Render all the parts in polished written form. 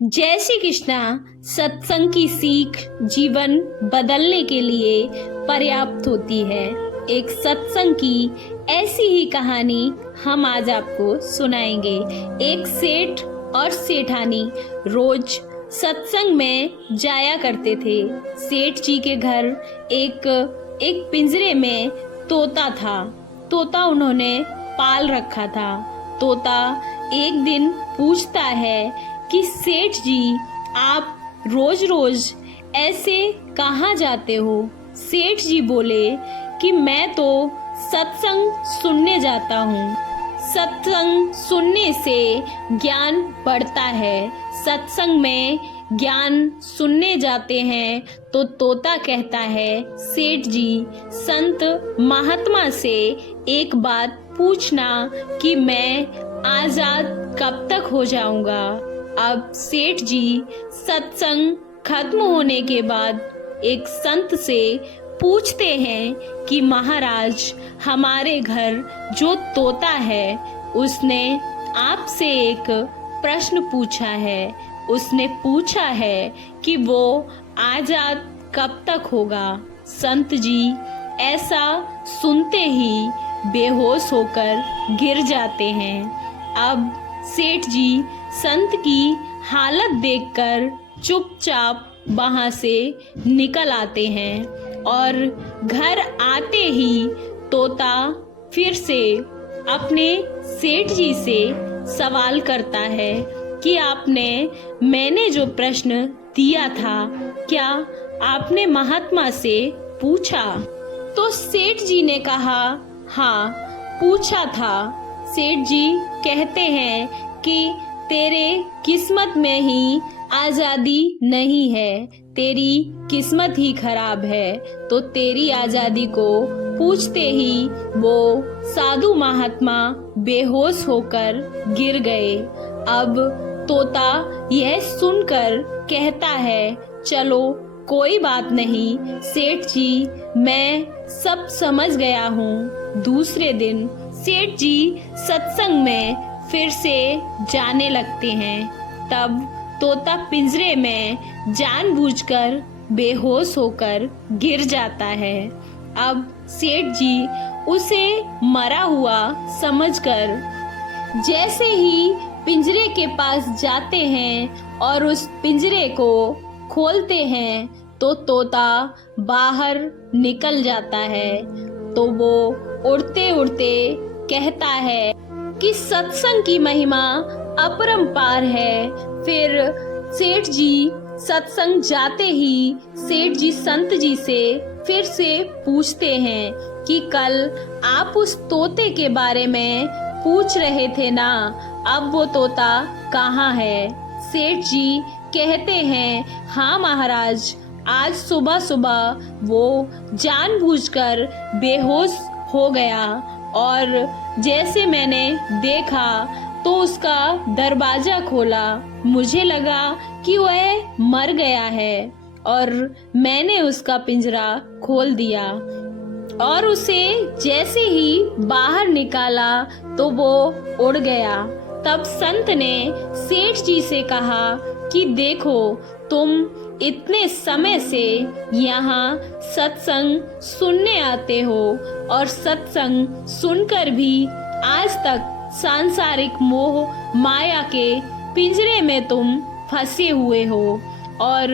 जय श्री कृष्णा। सत्संग की सीख जीवन बदलने के लिए पर्याप्त होती है। एक सत्संग की ऐसी ही कहानी हम आज आपको सुनाएंगे। एक सेठ और सेठानी रोज सत्संग में जाया करते थे। सेठ जी के घर एक पिंजरे में तोता था। तोता उन्होंने पाल रखा था। तोता एक दिन पूछता है कि सेठ जी, आप रोज रोज ऐसे कहाँ जाते हो? सेठ जी बोले कि मैं तो सत्संग सुनने जाता हूँ। सत्संग सुनने से ज्ञान बढ़ता है। सत्संग में ज्ञान सुनने जाते हैं तो तोता कहता है, सेठ जी, संत महात्मा से एक बात पूछना कि मैं आजाद कब तक हो जाऊंगा। अब सेठ जी सत्संग खत्म होने के बाद एक संत से पूछते हैं कि महाराज, हमारे घर जो तोता है उसने आपसे एक प्रश्न पूछा है। उसने पूछा है कि वो आजाद कब तक होगा। संत जी ऐसा सुनते ही बेहोश होकर गिर जाते हैं। अब सेठ जी संत की हालत देखकर चुपचाप वहां से निकल आते हैं और घर आते ही तोता फिर से अपने सेठ जी से सवाल करता है कि मैंने जो प्रश्न दिया था, क्या आपने महात्मा से पूछा? तो सेठ जी ने कहा, हाँ, पूछा था। सेठ जी कहते हैं कि तेरे किस्मत में ही आजादी नहीं है, तेरी किस्मत ही खराब है। तो तेरी आजादी को पूछते ही वो साधु महात्मा बेहोश होकर गिर गए। अब तोता यह सुनकर कहता है, चलो कोई बात नहीं सेठ जी, मैं सब समझ गया हूँ। दूसरे दिन सेठ जी सत्संग में फिर से जाने लगते हैं। तब तोता पिंजरे में जानबूझकर बेहोश होकर गिर जाता है। अब सेठ जी उसे मरा हुआ समझकर जैसे ही पिंजरे के पास जाते हैं और उस पिंजरे को खोलते हैं तो तोता बाहर निकल जाता है। तो वो उड़ते उड़ते कहता है कि सत्संग की महिमा अपरंपार है। फिर सेठ जी सत्संग जाते ही सेठ जी संत जी से फिर से पूछते हैं कि कल आप उस तोते के बारे में पूछ रहे थे ना, अब वो तोता कहाँ है? सेठ जी कहते हैं, हाँ महाराज, आज सुबह सुबह वो जानबूझकर बेहोश हो गया और जैसे मैंने देखा तो उसका दरवाजा खोला, मुझे लगा कि वह मर गया है और मैंने उसका पिंजरा खोल दिया और उसे जैसे ही बाहर निकाला तो वो उड़ गया। तब संत ने सेठ जी से कहा कि देखो, तुम इतने समय से यहाँ सत्संग सुनने आते हो और सत्संग सुनकर भी आज तक सांसारिक मोह माया के पिंजरे में तुम फंसे हुए हो। और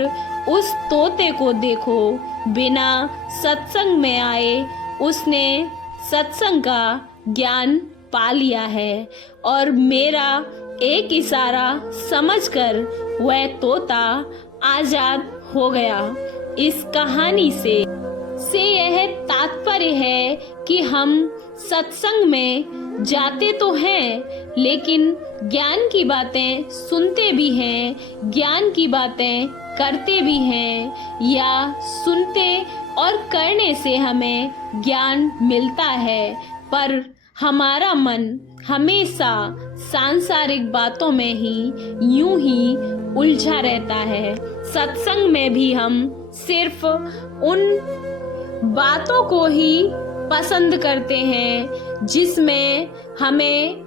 उस तोते को देखो, बिना सत्संग में आए उसने सत्संग का ज्ञान पा लिया है और मेरा एक इशारा समझकर वह तोता आजाद हो गया। इस कहानी से यह तात्पर्य है कि हम सत्संग में जाते तो हैं लेकिन ज्ञान की बातें सुनते भी हैं, ज्ञान की बातें करते भी हैं, या सुनते और करने से हमें ज्ञान मिलता है, पर हमारा मन हमेशा सांसारिक बातों में ही यूं ही उलझा रहता है। सत्संग में भी हम सिर्फ उन बातों को ही पसंद करते हैं जिसमें हमें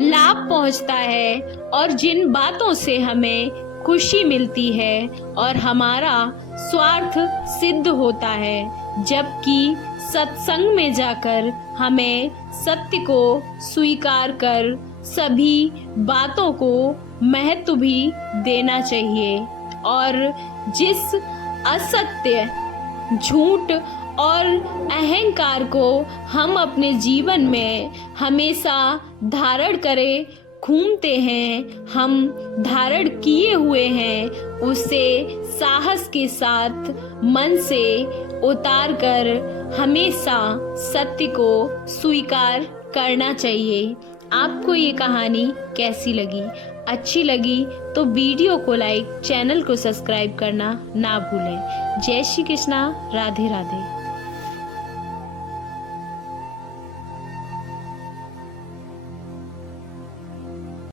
लाभ पहुंचता है और जिन बातों से हमें खुशी मिलती है और हमारा स्वार्थ सिद्ध होता है, जबकि सत्संग में जाकर हमें सत्य को स्वीकार कर सभी बातों को महत्व भी देना चाहिए और जिस असत्य, झूठ और अहंकार को हम अपने जीवन में हमेशा धारण करे घूमते हैं, हम धारण किए हुए हैं, उसे साहस के साथ मन से उतार कर हमेशा सत्य को स्वीकार करना चाहिए। आपको ये कहानी कैसी लगी? अच्छी लगी तो वीडियो को लाइक, चैनल को सब्सक्राइब करना ना भूलें। जय श्री कृष्णा, राधे राधे।